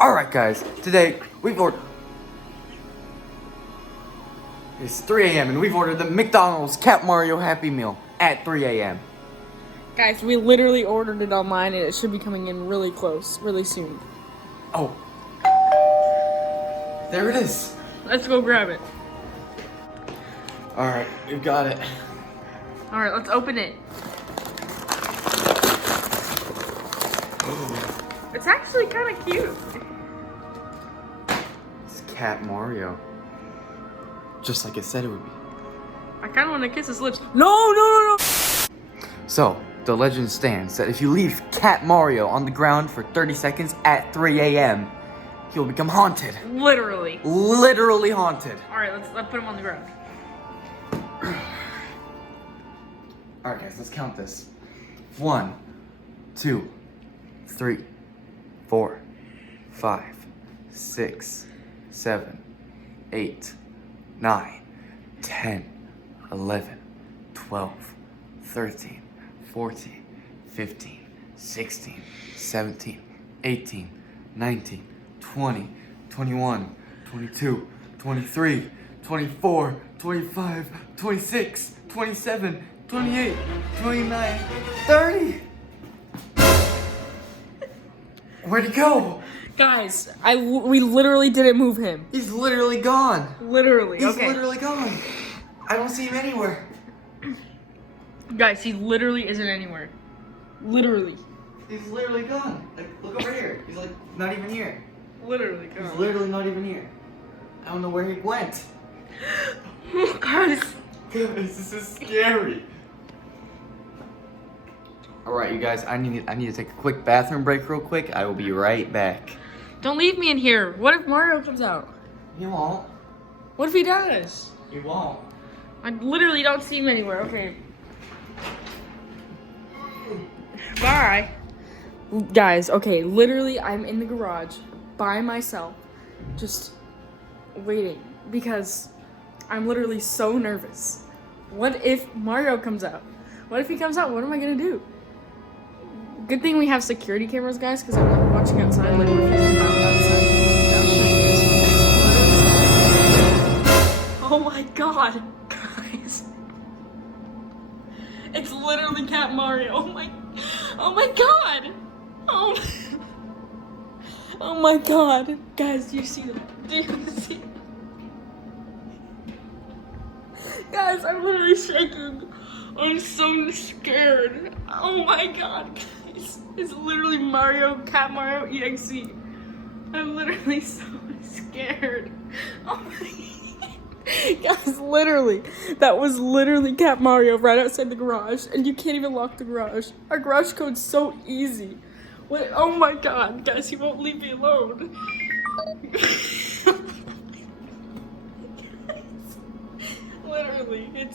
Alright guys, today we've ordered... It's 3 a.m. and we've ordered the McDonald's Cat Mario Happy Meal at 3 a.m. Guys, we literally ordered it online and it should be coming in really soon. Oh. There it is. Let's go grab it. Alright, we've got it. Alright, let's open it. It's actually kind of cute. It's Cat Mario. Just like it said it would be. I kind of want to kiss his lips. No! So, the legend stands that if you leave Cat Mario on the ground for 30 seconds at 3 a.m., he'll become haunted. Literally. Literally haunted. Alright, let's put him on the ground. Alright guys, let's count this. 1, 2, 3, 4, 5, 6, 7, 8, 9, 10, 11, 12, 13, 14, 15, 16, 17, 18, 19, 20, 21, 22, 23, 24, 25, 26, 27, 28, 29, 30. Where'd he go? Guys, we literally didn't move him. He's literally gone. Literally, He's okay. literally gone. I don't see him anywhere. Guys, he literally isn't anywhere. Literally. He's literally gone. Like, look over here. He's like not even here. Literally He's gone. literally not even here. I don't know where he went. Guys. This is scary. Alright, you guys, I need to take a quick bathroom break real quick. I will be right back. Don't leave me in here. What if Mario comes out? He won't. What if he does? He won't. I literally don't see him anywhere. Okay. Bye. Guys, okay, literally I'm in the garage by myself, just waiting because I'm literally so nervous. What if Mario comes out? What if he comes out? What am I gonna do? Good thing we have security cameras, guys, because I'm like watching outside. Like, what if he's outside? Oh my god, guys! It's literally Cat Mario. Oh my god! Oh my god, guys! Do you see that? Do you see? Guys, I'm literally shaking. I'm so scared. Oh my god, guys. It's literally Cat Mario EXE. I'm literally so scared. Oh my guys, literally. That was literally Cat Mario right outside the garage. And you can't even lock the garage. Our garage code's so easy. What? Oh my god, guys, he won't leave me alone. Literally,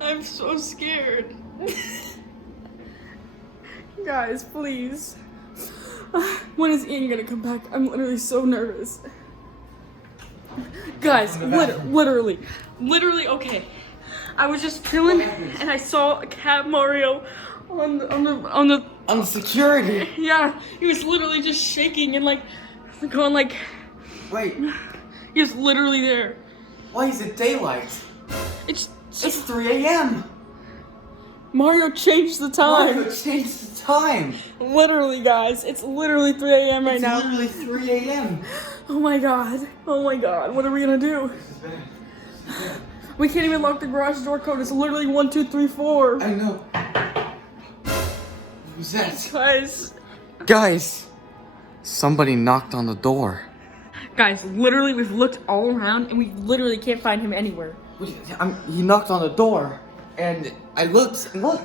I'm so scared. Guys, please. When is Ian gonna come back? I'm literally so nervous. Guys, literally, okay. I was just chilling and I saw Cat Mario on the security. Yeah, he was literally just shaking and like going like. Wait. He was literally there. Why is it daylight? It's 3 a.m. Mario changed the time. Mario changed the time. Literally, guys, it's literally 3 a.m. right now. It's literally 3 a.m. Oh my god. What are we gonna do? This is bad. We can't even lock the garage door code. It's literally 1, 2, 3, 4. I know. Who's that? Guys, somebody knocked on the door. Guys, literally, we've looked all around and we literally can't find him anywhere. He knocked on the door, and I looked, and look.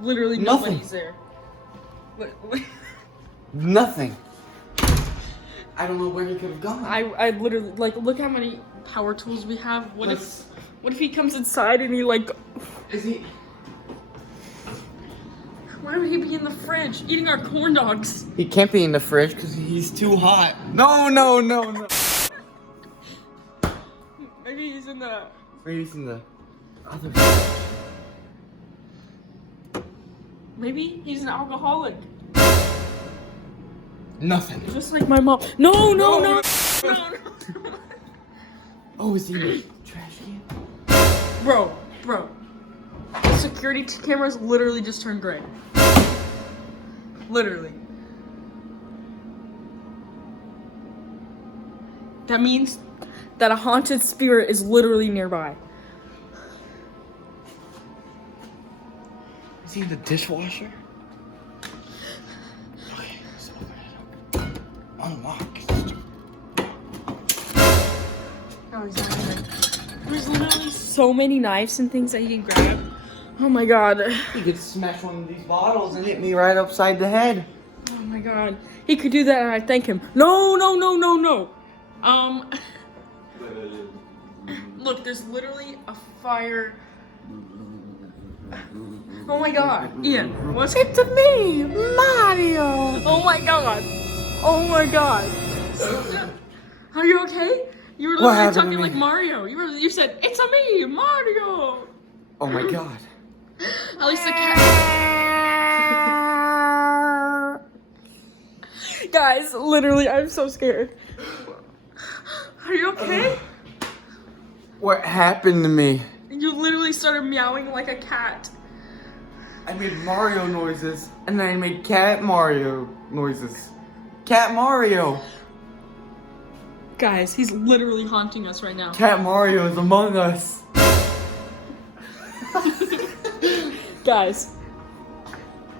Literally Nothing. nobody's there. What? Nothing. I don't know where he could have gone. I literally, like, look how many power tools we have. What if he comes inside and he, like... Is he... Why would he be in the fridge eating our corn dogs? He can't be in the fridge because he's too hot. No. Maybe he's in the... Maybe he's in the other... Maybe he's an alcoholic. Nothing. Just like my mom. No, no, no. Oh, is he in the trash can? Bro. The security cameras literally just turned gray. Literally. That means that a haunted spirit is literally nearby. Is he in the dishwasher? Okay, so unlock. No, he's not here. There's literally so many knives and things that he can grab. Oh my god. He could smash one of these bottles and hit me right upside the head. Oh my god. He could do that and I thank him. No. Look, there's literally a fire. Oh my god. Ian, what's it to me? Mario. Oh my god. Are you okay? You were literally talking like Mario. You said, it's a me, Mario. Oh my god. At least the cat. Guys, literally, I'm so scared. Are you okay? What happened to me? You literally started meowing like a cat. I made Mario noises, and then I made Cat Mario noises. Cat Mario! Guys, he's literally haunting us right now. Cat Mario is among us. Guys.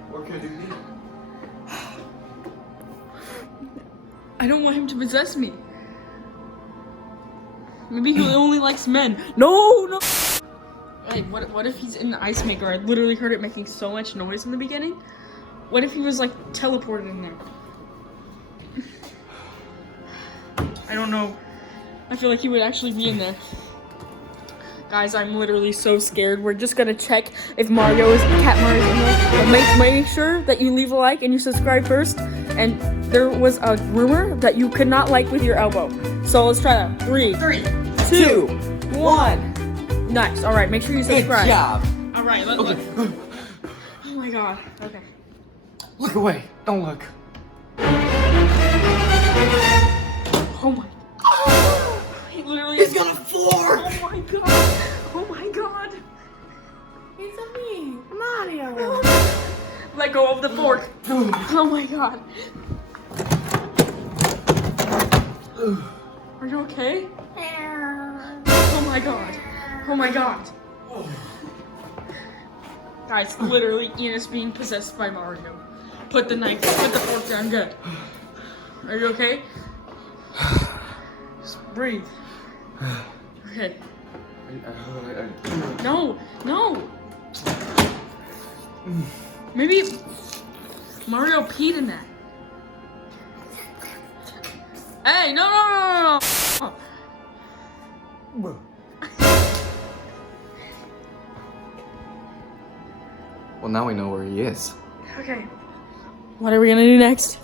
What could it be? I don't want him to possess me. Maybe he only likes men. No! Hey, what if he's in the ice maker? I literally heard it making so much noise in the beginning. What if he was like teleported in there? I don't know. I feel like he would actually be in there. Guys, I'm literally so scared. We're just gonna check if Mario is Cat Mario in there. But make sure that you leave a like and you subscribe first. And there was a rumor that you could not like with your elbow. So let's try that. 3, 2, 1. Nice. All right, make sure you subscribe. Good job. All right, let's look. Oh my god. Okay. Look away. Don't look. Oh my. He literally. He's gonna floor. Oh my god. Oh my god. It's a me, Mario. Let go of the fork. Oh my god. Are you okay? Oh my god. Oh my god. Guys, literally, Ian is being possessed by Mario. Put the fork down good. Are you okay? Just breathe. Okay. No. Maybe Mario peed in that. Hey, no. Well, now we know where he is. Okay. What are we gonna do next?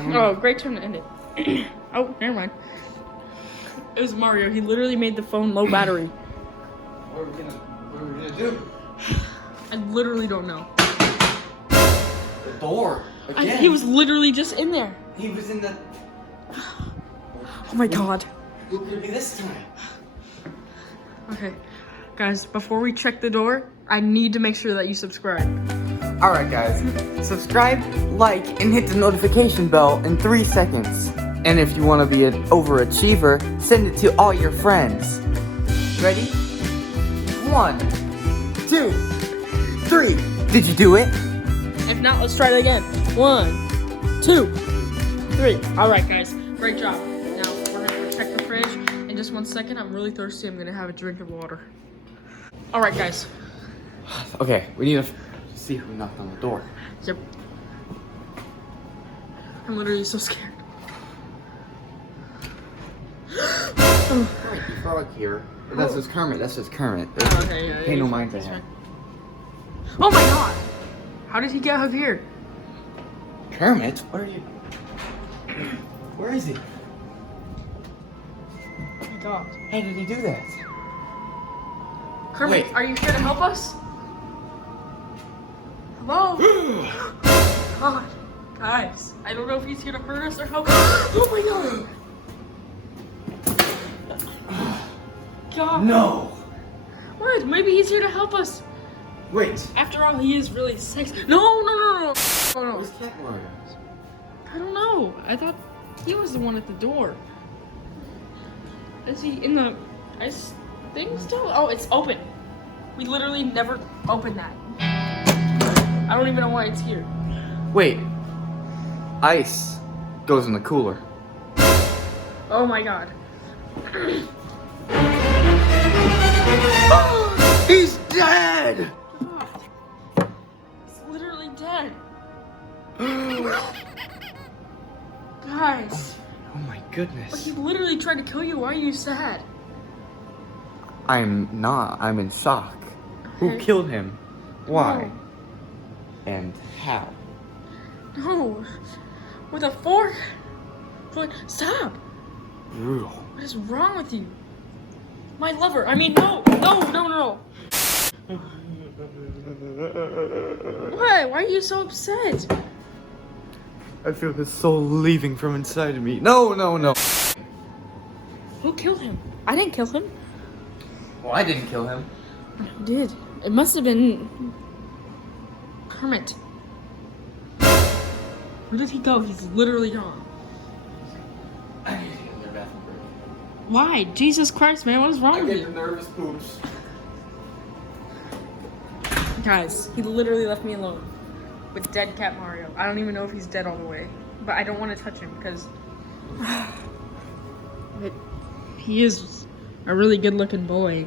Oh, great time to end it. Oh, never mind. It was Mario. He literally made the phone low battery. What are we gonna do? I literally don't know. The door. Again. He was literally just in there. He was in the... Oh my god. Who could it be this time? Okay. Guys, before we check the door, I need to make sure that you subscribe. Alright guys, subscribe, like, and hit the notification bell in 3 seconds. And if you want to be an overachiever, send it to all your friends. Ready? 1, 2, 3. Did you do it? If not, let's try it again. 1, 2, 3. Alright guys, great job. Now, we're gonna go check the fridge. In just 1 second, I'm really thirsty. I'm gonna have a drink of water. Alright guys. Okay, we need to see who knocked on the door. Yep. I'm literally so scared. Frog here. That's just Kermit. Oh, okay, yeah, Pay no he's mind to he's him. fine. Oh my god! How did he get up here? Kermit? Where are you? Where is he? Oh my god. How did he do that? Kermit, Wait. are you here to help us? Hello? God. Guys, I don't know if he's here to hurt us or help us. Oh my god. God. No! What? Maybe he's here to help us. Wait. After all, he is really sexy. No, no, no, no. No. Where's Cat Mario? I don't know. I thought he was the one at the door. Is he in the ice thing still? Oh, it's open. We literally never opened that. I don't even know why it's here. Wait. Ice goes in the cooler. Oh my god. He's dead! God. He's literally dead. Guys. Oh my But goodness. he literally tried to kill you. Why are you sad? I'm not. I'm in shock. Who Okay. killed him? Why? And how? No. With a fork? What? Stop. Brutal. What is wrong with you? My lover. I mean, no. No, no, no. What? Why are you so upset? I feel his soul leaving from inside of me. No, no, no. Who killed him? I didn't kill him. Well, I didn't kill him. Who did? It must have been KERMIT. Where did he go? He's literally gone. I need to get in their bathroom break. Why? Jesus Christ, man, what is wrong I with get you? the nervous poops. Guys, he literally left me alone with dead Cat Mario. I don't even know if he's dead all the way, but I don't want to touch him because he is a really good-looking boy.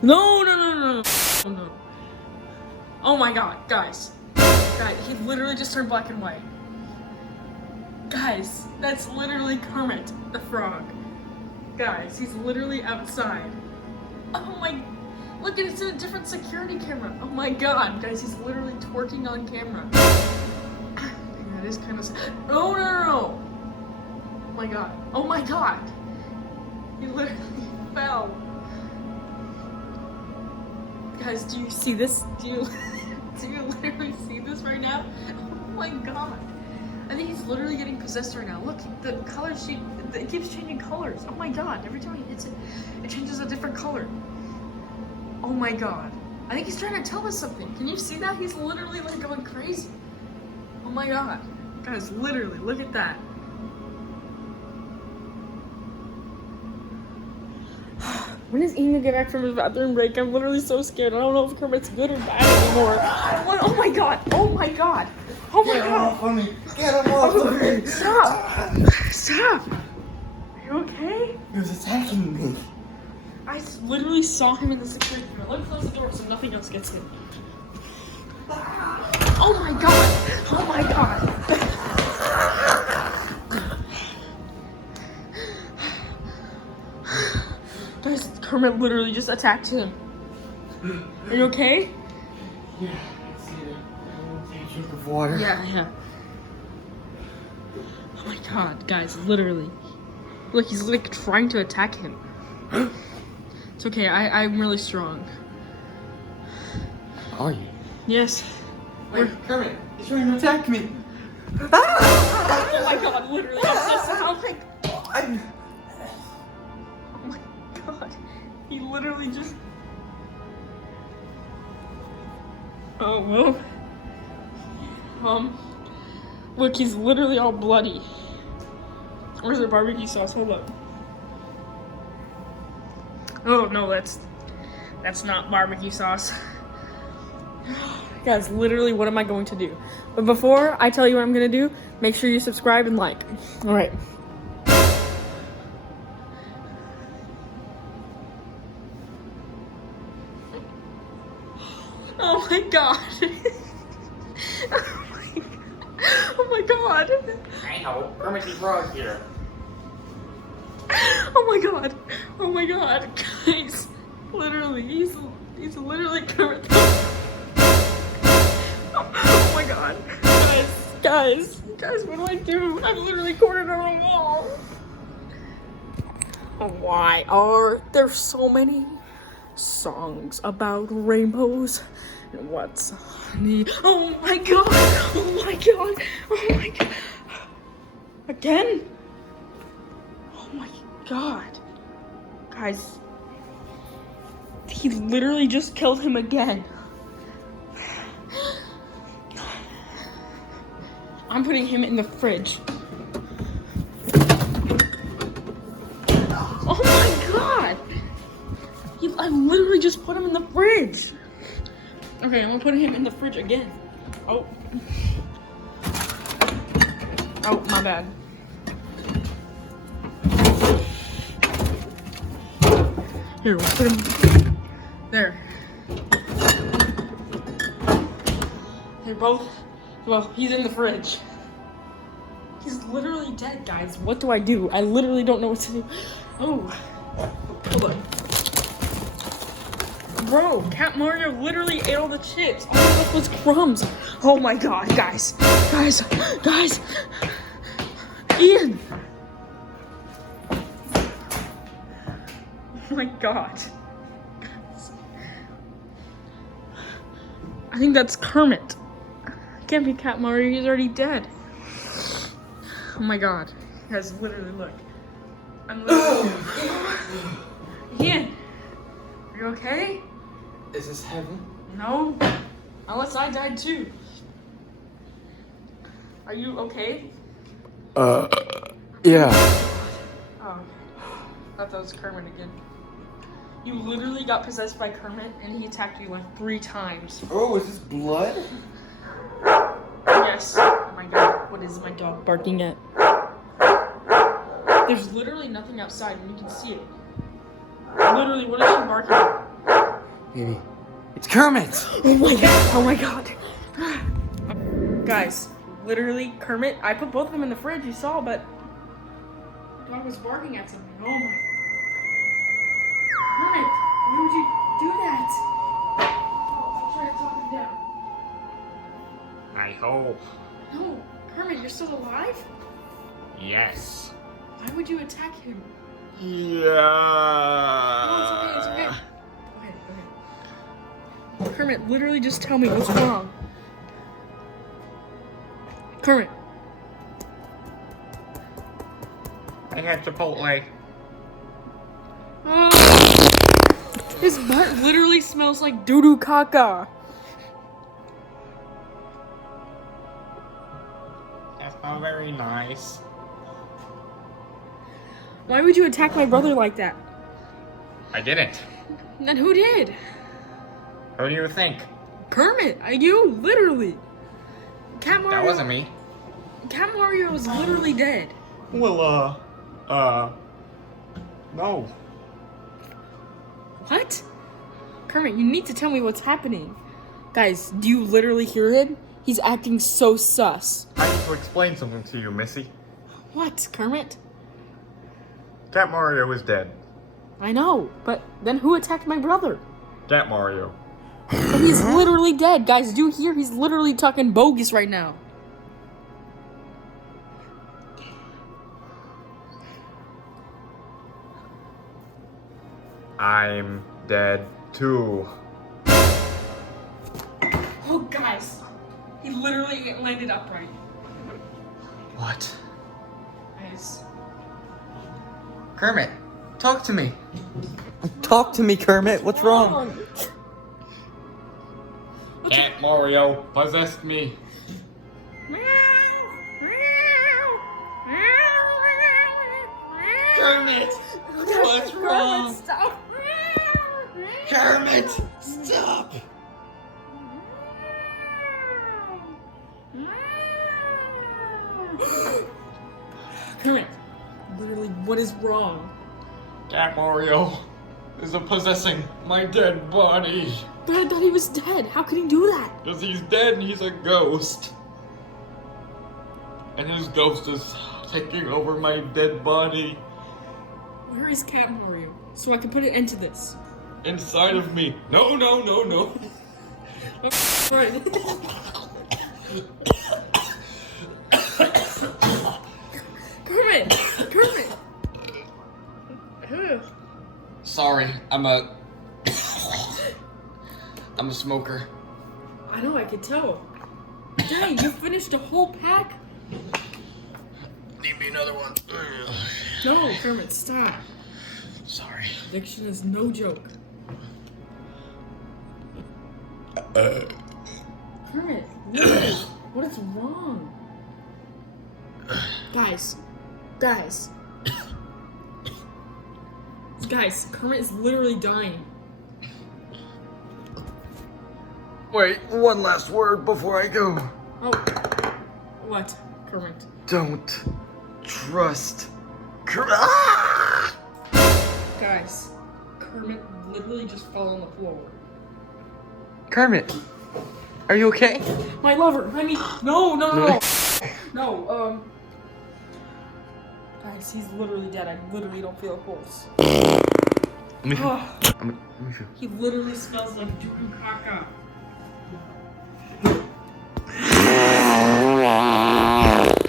No, no, no, no, no, no. Oh my god, guys. Guys, he literally just turned black and white. Guys, that's literally KERMIT the frog. Guys, he's literally outside. Oh my, look, it's in a different security camera. Oh my god, guys, he's literally twerking on camera. That is kind of sad. No, no, no, no. Oh my god. Oh my god. He literally fell. Guys, do you see this? Do you literally see this right now? Oh my god. I think he's literally getting possessed right now. Look, the color sheet, it keeps changing colors. Oh my god, every time he hits it, it changes a different color. Oh my god. I think he's trying to tell us something. Can you see that? He's literally like going crazy. Oh my god. Guys, literally, look at that. When is Ian gonna get back from his bathroom break? I'm literally so scared. I don't know if KERMIT's good or bad anymore. Oh my god! Oh my god! Oh my Get him god! off of me! Get him off of me! Stop! Stop! Are you okay? He was attacking me. I literally saw him in the security camera. Let me close the door so nothing else gets him. Oh my god! Oh my god! Guys, KERMIT literally just attacked him. Are you okay? Yeah, I see it. Take a drink of water. Yeah. Oh my god, guys, literally. Look, he's like trying to attack him. It's okay, I'm really strong. Are you? Yes. Wait, KERMIT, he's trying to attack me. Oh my god, literally, I'm so sorry. I'm... Oh my god. He literally just... Oh, well. Look, he's literally all bloody. Where's the barbecue sauce? Hold up. Oh, no, that's not barbecue sauce. Guys, literally, what am I going to do? But before I tell you what I'm going to do, make sure you subscribe and like. All right. Oh my god. Oh my god. I know, KERMIT the Frog here. Oh my god. Oh my god. Guys. Literally. He's literally KERMIT. Oh my god. Guys, what do I do? I'm literally cornered on a wall. Why are there so many songs about rainbows What's honey? Oh my god! Oh my god! Oh my god! Again? Oh my god. Guys, he literally just killed him again. I'm putting him in the fridge. Oh my god! I literally just put him in the fridge. Okay, I'm gonna put him in the fridge again. Oh. Oh, my bad. Here, we'll put him there. They're both, well, he's in the fridge. He's literally dead, guys. What do? I literally don't know what to do. Oh, hold on. Bro, Cat Mario literally ate all the chips. All left was crumbs. Oh my god, guys. Guys. Ian. Oh my god. I think that's Kermit. Can't be Cat Mario, he's already dead. Oh my god. Guys, literally look. I'm literally Ian, are you okay? Is this heaven? No. Unless I died too. Are you okay? Yeah. Oh. I thought that was Kermit again. You literally got possessed by Kermit and he attacked you like 3 times. Oh, is this blood? Yes. Oh my god. What is my dog barking at? There's literally nothing outside and you can see it. Literally, what is she barking at? Maybe. It's Kermit! Oh my god. Oh my god. Guys, literally, Kermit, I put both of them in the fridge, you saw, but the dog was barking at something. Oh my. Kermit, why would you do that? I'll try to talk him down. I hope. No, Kermit, you're still alive? Yes. Why would you attack him? Yeah. No, it's okay. Go ahead. Kermit, literally just tell me what's wrong. Kermit. I had Chipotle. His butt literally smells like doo-doo caca. That's not very nice. Why would you attack my brother like that? I didn't. Then who did? Who do you think? Kermit, you, literally. Cat Mario. That wasn't me. Cat Mario was literally dead. Well, no. What? Kermit, you need to tell me what's happening. Guys, do you literally hear him? He's acting so sus. I need to explain something to you, Missy. What, Kermit? Cat Mario is dead. I know, but then who attacked my brother? Cat Mario. But he's literally dead. Guys, do you hear? He's literally talking bogus right now. I'm dead too. Oh, guys. He literally landed upright. What? Guys. Kermit, talk to me. Talk to me, Kermit. What's wrong? Cat Mario possessed me. Kermit! What's wrong? Stop. Kermit! Stop! Kermit, literally, what is wrong? Cat Mario is possessing my dead body. But I thought he was dead. How could he do that? Because he's dead and he's a ghost. And his ghost is taking over my dead body. Where is Cat Mario? So I can put an end to this. Inside of me. No, no, no, no. Alright. Kermit! Kermit! Sorry, I'm a smoker. I know, I could tell. Dang, you finished a whole pack? Need me another one. No, Kermit, stop. Sorry. Addiction is no joke. Kermit, literally, what is wrong? Guys, Kermit is literally dying. Wait, one last word before I go. Oh, what, Kermit? Don't trust. Guys, Kermit literally just fell on the floor. Kermit, are you okay? My lover, I mean, no. No, guys, he's literally dead. I literally don't feel a pulse. Let me feel. Let me feel. He literally smells like Juku Kaka.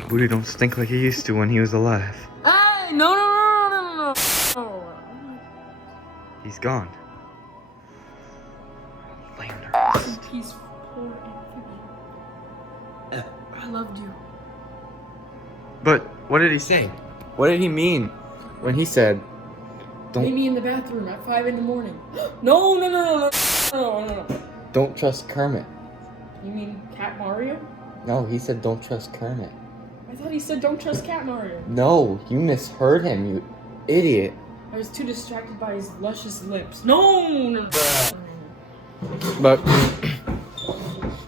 Booty don't stink like he used to when he was alive. Hey, no. He's gone. Rest in peace, poor Anthony. I loved you. But what did he say? What did he mean when he said, Meet "Don't me in the bathroom at 5 in the morning." No. don't trust Kermit"? You mean Cat Mario? No, he said, "Don't trust Kermit." I thought he said don't trust Cat Mario. No, you misheard him, you idiot. I was too distracted by his luscious lips. No. But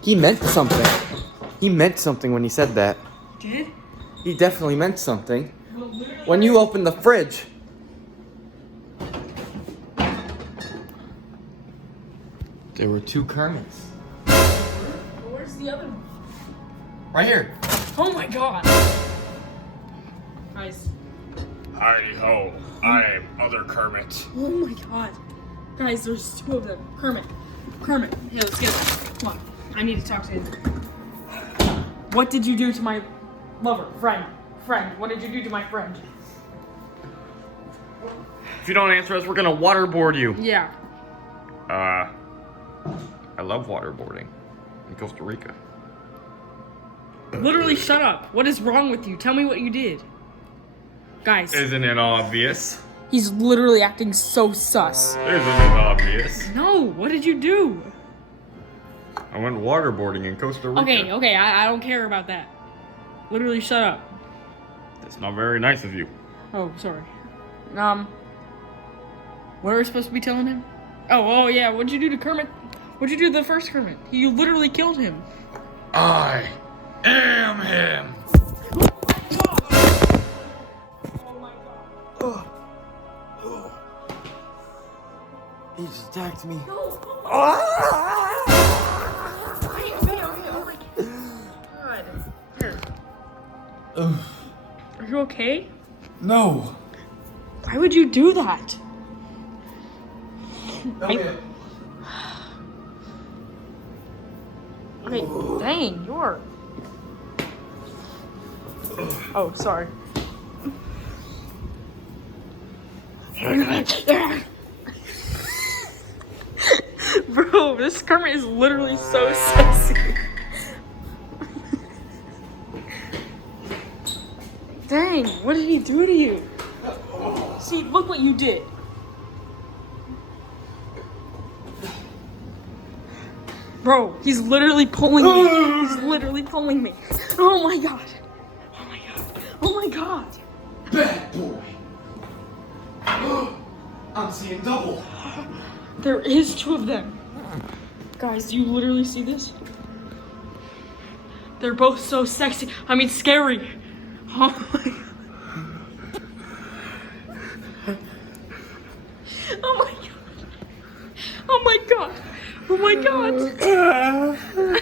he meant something. He meant something when he said that. Did? He definitely meant something. Well, literally- When you opened the fridge. There were 2 Kermits. Where's the other one? Right here. Oh my god. Guys. Hi ho, I am other Kermit. Oh my god. Guys, there's 2 of them. Kermit. Hey, let's get it. Come on. I need to talk to him. What did you do to my lover? Friend. What did you do to my friend? If you don't answer us, we're gonna waterboard you. Yeah. I love waterboarding in Costa Rica. Literally, shut up. What is wrong with you? Tell me what you did. Guys, Isn't it obvious? he's literally acting so sus. Isn't it obvious? No, what did you do? I went waterboarding in Costa Rica. Okay, I don't care about that. Literally, shut up. That's not very nice of you. Oh, sorry. What are we supposed to be telling him? Oh yeah, what'd you do to Kermit? What'd you do to the first Kermit? You literally killed him. I am him. Oh my god. He just attacked me. No. Okay, oh my god. Here. Are you okay? No. Why would you do that? Okay. Okay, dang, you're... Oh, sorry. Bro, this Kermit is literally so sassy. Dang, what did he do to you? See, look what you did. Bro, he's literally pulling me. He's literally pulling me. Oh my god. Oh my god. Oh my god. Bad boy. I'm seeing double. There is 2 of them. Guys, do you literally see this? They're both so sexy. I mean, scary. Oh my god. Oh my god. Oh my god. Oh my god.